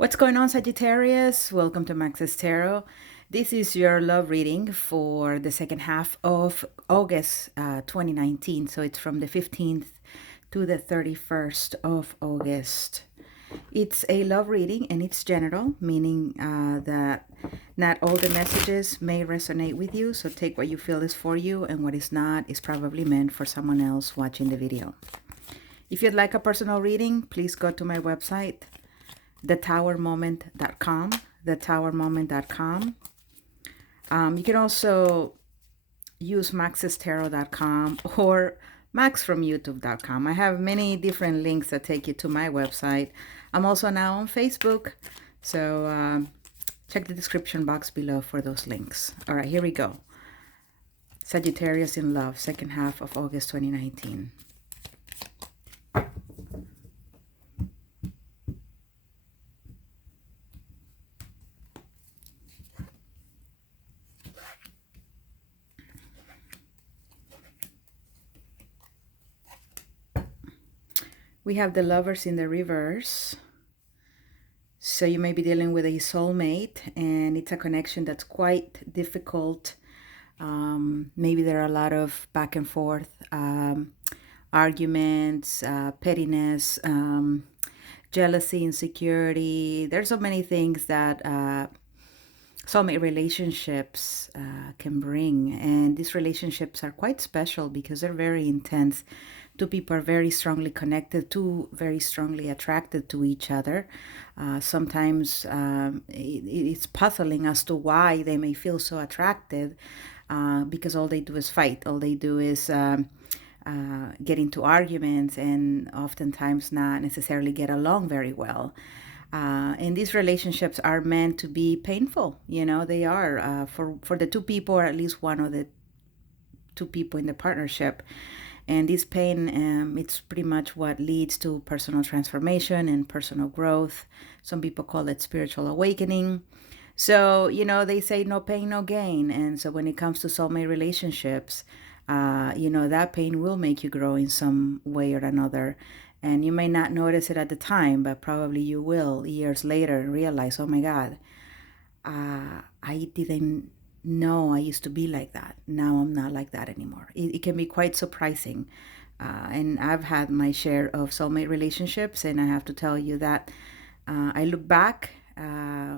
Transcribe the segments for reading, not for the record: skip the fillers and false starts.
What's going on, Sagittarius? Welcome to Max's Tarot. This is your love reading for the second half of August 2019. So it's from the 15th to the 31st of August. It's a love reading and it's general, meaning that not all the messages may resonate with you. So take what you feel is for you, and what is not is probably meant for someone else watching the video. If you'd like a personal reading, please go to my website, thetowermoment.com, thetowermoment.com. You can also use maxestarot.com or maxfromyoutube.com. I have many different links that take you to my website. I'm also now on Facebook, so check the description box below for those links. All right, here we go. Sagittarius in love, second half of August 2019. We have the lovers in the reverse. So you may be dealing with a soulmate, and it's a connection that's quite difficult. Maybe there are a lot of back and forth arguments, pettiness, jealousy, insecurity. There's so many things that soulmate relationships can bring, and these relationships are quite special because they're very intense. Two people are very strongly connected, two very strongly attracted to each other. Sometimes it's puzzling as to why they may feel so attracted, because all they do is fight. All they do is get into arguments, and oftentimes not necessarily get along very well. And these relationships are meant to be painful. They are for the two people, or at least one of the two people in the partnership. And this pain, it's pretty much what leads to personal transformation and personal growth. Some people call it spiritual awakening. So, they say no pain, no gain. And so when it comes to soulmate relationships, that pain will make you grow in some way or another. And you may not notice it at the time, but probably you will years later realize, oh my God, I didn't know I used to be like that. Now I'm not like that anymore. It can be quite surprising. And I've had my share of soulmate relationships, and I have to tell you that I look back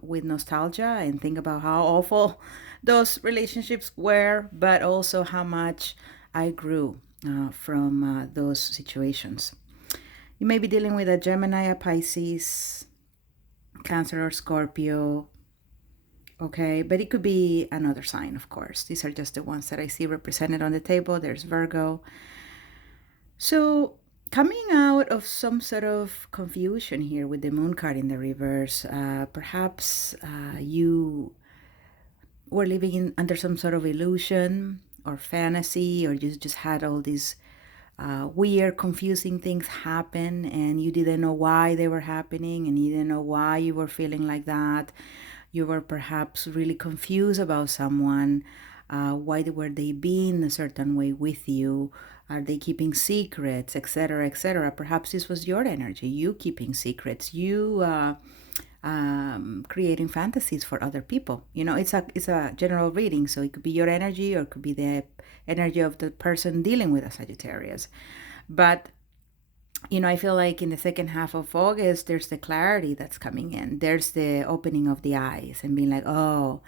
with nostalgia and think about how awful those relationships were, but also how much I grew from those situations. You may be dealing with a Gemini, a Pisces, Cancer, or Scorpio. Okay, but it could be another sign, of course. These are just the ones that I see represented on the table. There's Virgo. So, coming out of some sort of confusion here with the moon card in the reverse, perhaps you were living under some sort of illusion or fantasy, or you just had all these weird, confusing things happen, and you didn't know why they were happening, and you didn't know why you were feeling like that. You were perhaps really confused about someone. Why were they being a certain way with you? Are they keeping secrets, etc., etc.? Perhaps this was your energy, you keeping secrets, you creating fantasies for other people. It's a general reading, so it could be your energy, or it could be the energy of the person dealing with a Sagittarius. But I feel like in the second half of August, there's the clarity that's coming in. There's the opening of the eyes and being like, oh,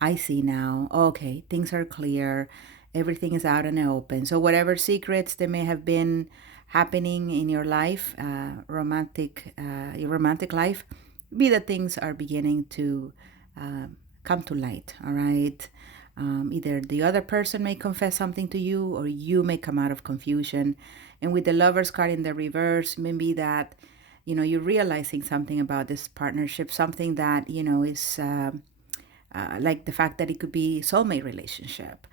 I see now. Okay, things are clear. Everything is out in the open. So whatever secrets there may have been happening in your life, your romantic life, be that things are beginning to come to light. All right. Either the other person may confess something to you, or you may come out of confusion. And with the Lovers card in the reverse, maybe that you're realizing something about this partnership, something that is like the fact that it could be soulmate relationship,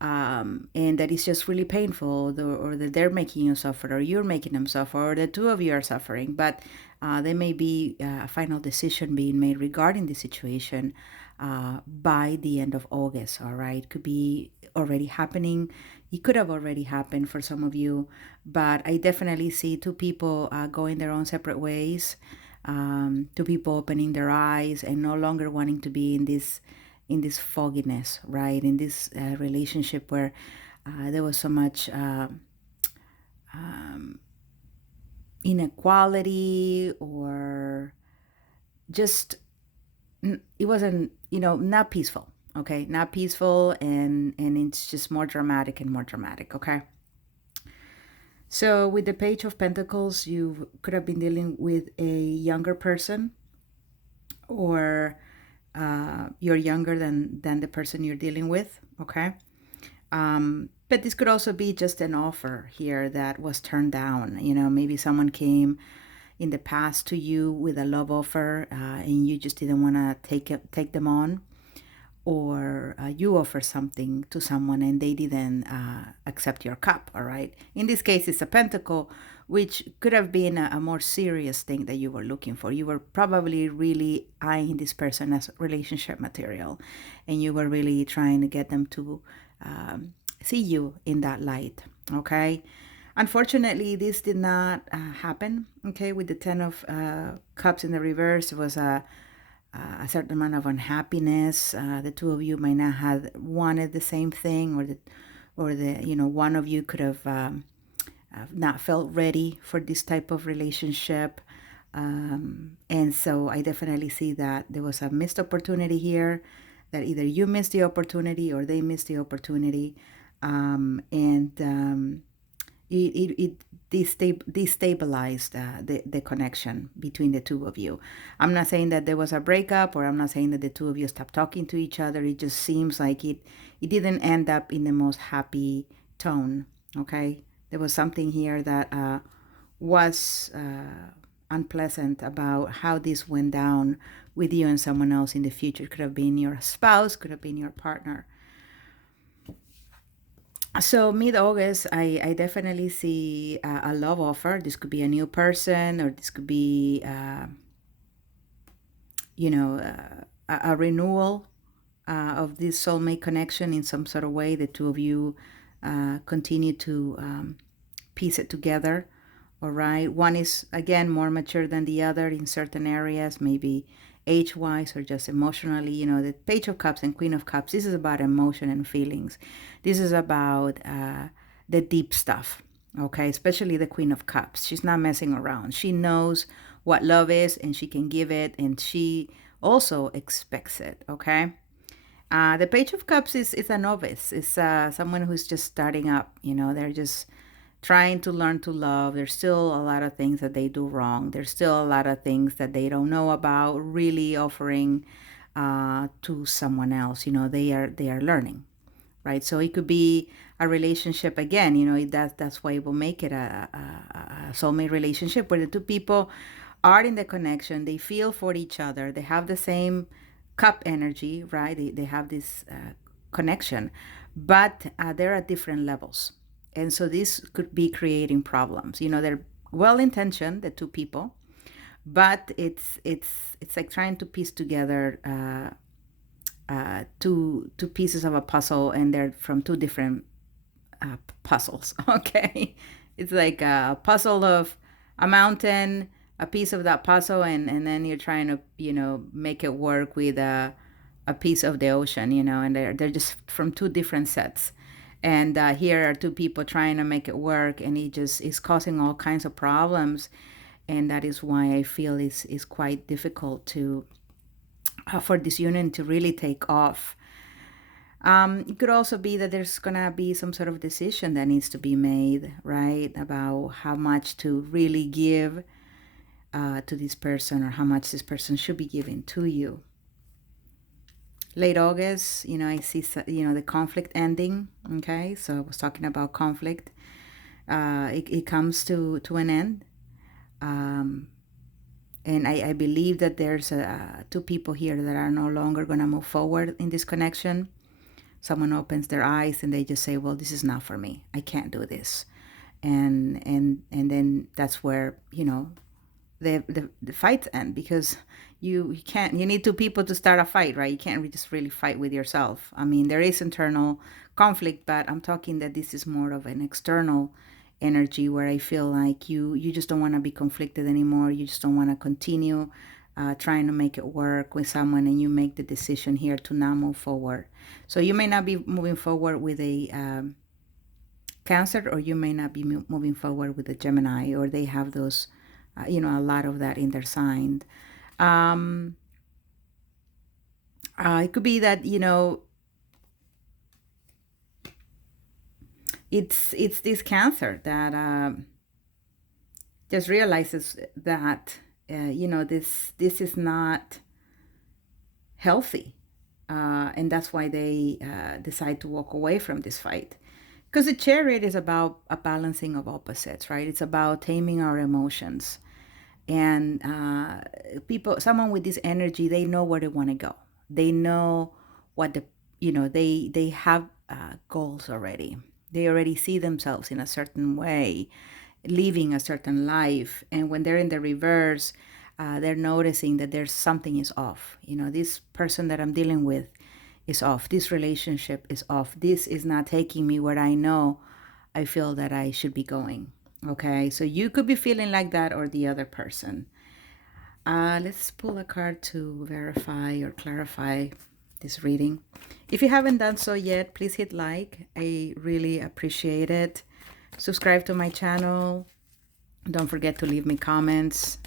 and that it's just really painful, or that they're making you suffer, or you're making them suffer, or the two of you are suffering. But there may be a final decision being made regarding the situation by the end of August. All right, could be already happening. It could have already happened for some of you, but I definitely see two people going their own separate ways. to people opening their eyes and no longer wanting to be in this fogginess, right? In this relationship where there was so much inequality, or just it wasn't, not peaceful. Okay, not peaceful, and it's just more dramatic and more dramatic. Okay. So with the Page of Pentacles, you could have been dealing with a younger person, or you're younger than the person you're dealing with. Okay. But this could also be just an offer here that was turned down. Maybe someone came in the past to you with a love offer, and you just didn't want to take them on, or you offer something to someone and they didn't accept your cup. All right. In this case, it's a pentacle, which could have been a more serious thing that you were looking for. You were probably really eyeing this person as relationship material, and you were really trying to get them to see you in that light. Okay. Unfortunately, this did not happen. Okay. With the 10 of Cups in the reverse, it was a certain amount of unhappiness. The two of you might not have wanted the same thing, or one of you could have not felt ready for this type of relationship. And so I definitely see that there was a missed opportunity here, that either you missed the opportunity or they missed the opportunity. And it destabilized the connection between the two of you. I'm not saying that there was a breakup, or I'm not saying that the two of you stopped talking to each other. It just seems like it didn't end up in the most happy tone. Okay. There was something here that was unpleasant about how this went down with you and someone else in the future. It could have been your spouse, could have been your partner. So mid-August, I definitely see a love offer. This could be a new person, or this could be, a renewal of this soulmate connection in some sort of way. The two of you continue to piece it together. All right. One is, again, more mature than the other in certain areas, maybe age-wise or just emotionally. The Page of Cups and Queen of Cups, this is about emotion and feelings. This is about the deep stuff, okay? Especially the Queen of Cups. She's not messing around. She knows what love is, and she can give it, and she also expects it, okay? The Page of Cups is a novice. It's someone who's just starting up. They're just trying to learn to love. There's still a lot of things that they do wrong. There's still a lot of things that they don't know about really offering to someone else. They are learning, right? So it could be a relationship again. That's why we'll make it a soulmate relationship, where the two people are in the connection. They feel for each other. They have the same cup energy, right? They have this connection, but they're at different levels. And so this could be creating problems. They're well intentioned, the two people, but it's like trying to piece together two pieces of a puzzle, and they're from two different puzzles. Okay, it's like a puzzle of a mountain, a piece of that puzzle, and then you're trying to make it work with a piece of the ocean. And they're just from two different sets. And here are two people trying to make it work, and it just is causing all kinds of problems. And that is why I feel it's quite difficult to for this union to really take off. It could also be that there's gonna be some sort of decision that needs to be made, right, about how much to really give to this person, or how much this person should be giving to you. Late August, I see, the conflict ending. Okay, so I was talking about conflict. It comes to an end. And I believe that there's two people here that are no longer going to move forward in this connection. Someone opens their eyes and they just say, well, this is not for me. I can't do this. And then that's where, the fights end, because you can't, you need two people to start a fight, right? You can't just really fight with yourself. I mean, there is internal conflict, but I'm talking that this is more of an external energy where I feel like you just don't want to be conflicted anymore. You just don't want to continue trying to make it work with someone, and you make the decision here to not move forward. So you may not be moving forward with a Cancer, or you may not be moving forward with a Gemini, or they have those, a lot of that in their sign. Um, it could be that it's this Cancer that just realizes that this is not healthy, and that's why they decide to walk away from this fight. Because the Chariot is about a balancing of opposites, right? It's about taming our emotions. And someone with this energy, they know where they want to go. They know what they have goals already. They already see themselves in a certain way, living a certain life. And when they're in the reverse, they're noticing that there's something is off. This person that I'm dealing with is off. This relationship is off. This is not taking me where I feel that I should be going. Okay, so you could be feeling like that, or the other person. Let's pull a card to verify or clarify this reading. If you haven't done so yet, please hit like. I really appreciate it. Subscribe to my channel. Don't forget to leave me comments.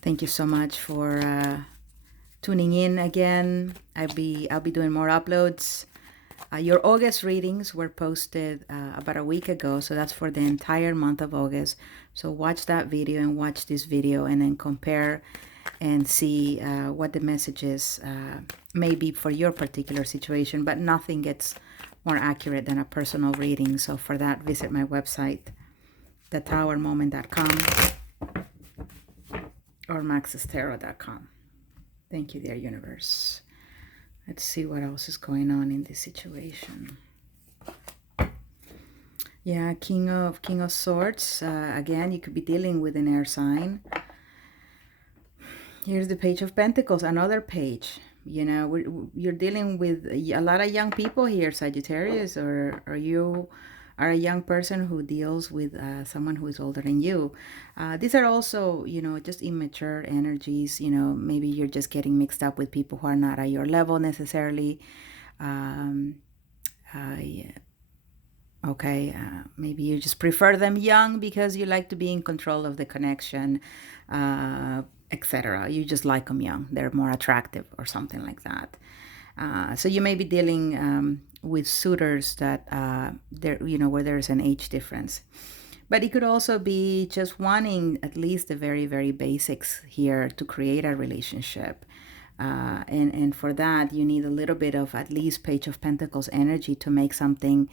Thank you so much for tuning in again. I'll be doing more uploads. Your August readings were posted about a week ago, so that's for the entire month of August. So watch that video and watch this video, and then compare and see what the messages may be for your particular situation. But nothing gets more accurate than a personal reading. So for that, visit my website, thetowermoment.com or maxestarot.com. Thank you, dear universe. Let's see what else is going on in this situation. Yeah, King of Swords. Again, you could be dealing with an air sign. Here's the Page of Pentacles, another page. You're dealing with a lot of young people here, Sagittarius, or you are a young person who deals with someone who is older than you. These are also, just immature energies. Maybe you're just getting mixed up with people who are not at your level necessarily. Yeah. Okay, maybe you just prefer them young because you like to be in control of the connection, etc. You just like them young. They're more attractive or something like that. So you may be dealing with suitors that where there's an age difference. But it could also be just wanting at least the very, very basics here to create a relationship. And for that, you need a little bit of at least Page of Pentacles energy to make something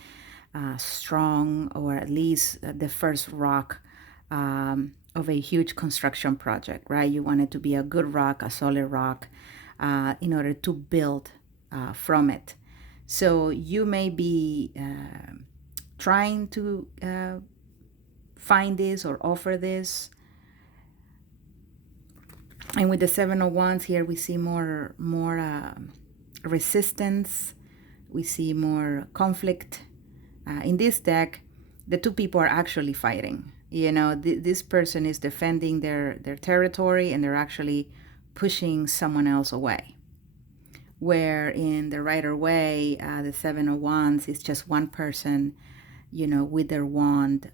strong, or at least the first rock of a huge construction project, right? You want it to be a good rock, a solid rock, in order to build from it. So you may be trying to find this or offer this. And with the Seven of Wands here, we see more resistance. We see more conflict. In this deck, the two people are actually fighting. This person is defending their territory, and they're actually pushing someone else away. Where in the Rider-Waite, the Seven of Wands is just one person, with their wand,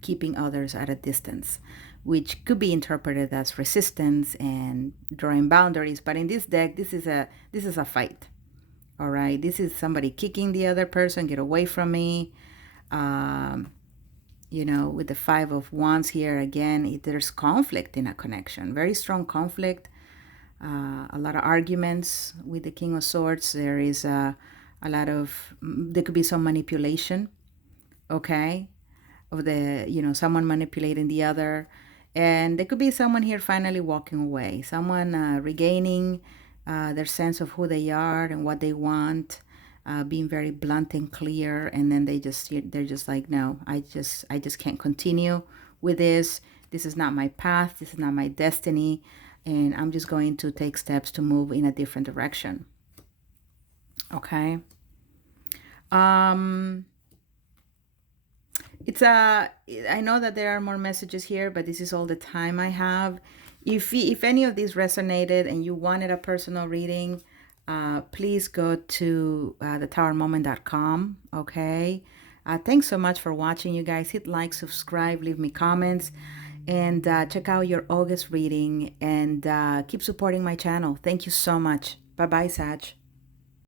keeping others at a distance, which could be interpreted as resistance and drawing boundaries. But in this deck, this is a fight. All right, this is somebody kicking the other person, get away from me. With the Five of Wands here, again, there's conflict in a connection, very strong conflict. A lot of arguments with the King of Swords. There is there could be some manipulation, okay, of someone manipulating the other. And there could be someone here finally walking away, someone regaining their sense of who they are and what they want, being very blunt and clear. And then they're just like, no, I just can't continue with this. This is not my path. This is not my destiny. And I'm just going to take steps to move in a different direction. Okay. It's I know that there are more messages here, but this is all the time I have. If any of these resonated and you wanted a personal reading, please go to thetowermoment.com. Okay. Thanks so much for watching, you guys. Hit like, subscribe, leave me comments, and check out your August reading, and keep supporting my channel. Thank you so much. Bye bye, Sag.